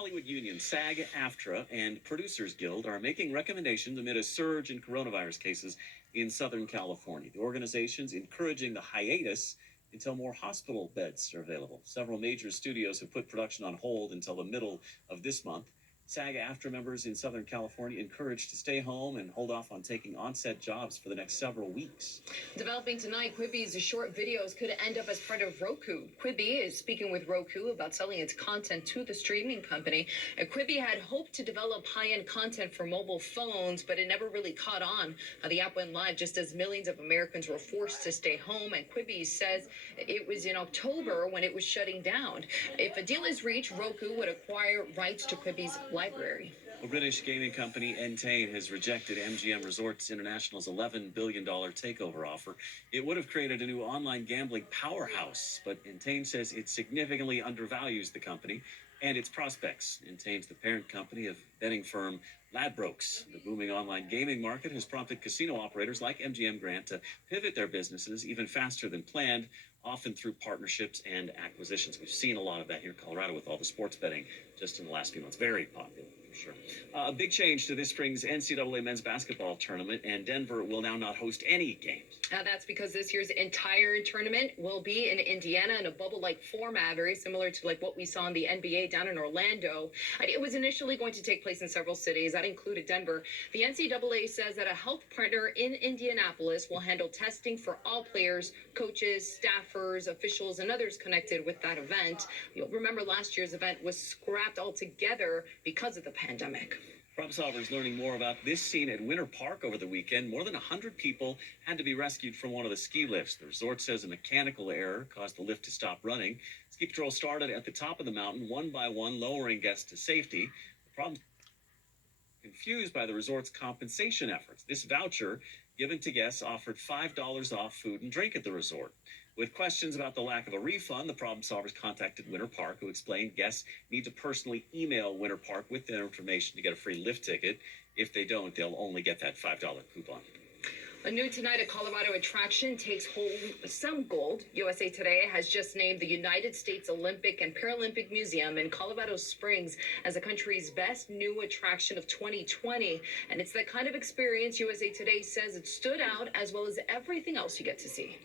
Hollywood unions SAG, AFTRA, and Producers Guild are making recommendations amid a surge in coronavirus cases in Southern California. The organization's encouraging the hiatus until more hospital beds are available. Several major studios have put production on hold until the middle of this month. SAG-AFTRA members in Southern California encouraged to stay home and hold off on taking on-set jobs for the next several weeks. Developing tonight, Quibi's short videos could end up as part of Roku. Quibi is speaking with Roku about selling its content to the streaming company. And Quibi had hoped to develop high-end content for mobile phones, but it never really caught on. The app went live just as millions of Americans were forced to stay home. And Quibi says it was in October when it was shutting down. If a deal is reached, Roku would acquire rights to Quibi's library. A British gaming company, Entain, has rejected MGM Resorts International's $11 billion takeover offer. It would have created a new online gambling powerhouse, but Entain says it significantly undervalues the company and its prospects. Entain's the parent company of betting firm Ladbrokes. The booming online gaming market has prompted casino operators like MGM Grant to pivot their businesses even faster than planned, often through partnerships and acquisitions. We've seen a lot of that here in Colorado with all the sports betting just in the last few months. Very popular, for sure. A big change to this spring's NCAA men's basketball tournament, and Denver will now not host any games. That's because this year's entire tournament will be in Indiana in a bubble-like format, very similar to like what we saw in the NBA down in Orlando. It was initially going to take place in several cities. That included Denver. The NCAA says that a health partner in Indianapolis will handle testing for all players, coaches, staffers, officials, and others connected with that event. You'll remember last year's event was scrapped altogether because of the pandemic. Problem solvers learning more about this scene at Winter Park over the weekend. More than 100 people had to be rescued from one of the ski lifts. The resort says a mechanical error caused the lift to stop running. Ski patrol started at the top of the mountain, one by one, lowering guests to safety. The problem confused by the resort's compensation efforts. This voucher given to guests offered $5 off food and drink at the resort. With questions about the lack of a refund, the problem solvers contacted Winter Park, who explained guests need to personally email Winter Park with their information to get a free lift ticket. If they don't, they'll only get that $5 coupon. A new tonight, a Colorado attraction takes home some gold. USA Today has just named the United States Olympic and Paralympic Museum in Colorado Springs as the country's best new attraction of 2020. And it's that kind of experience USA Today says it stood out as well as everything else you get to see.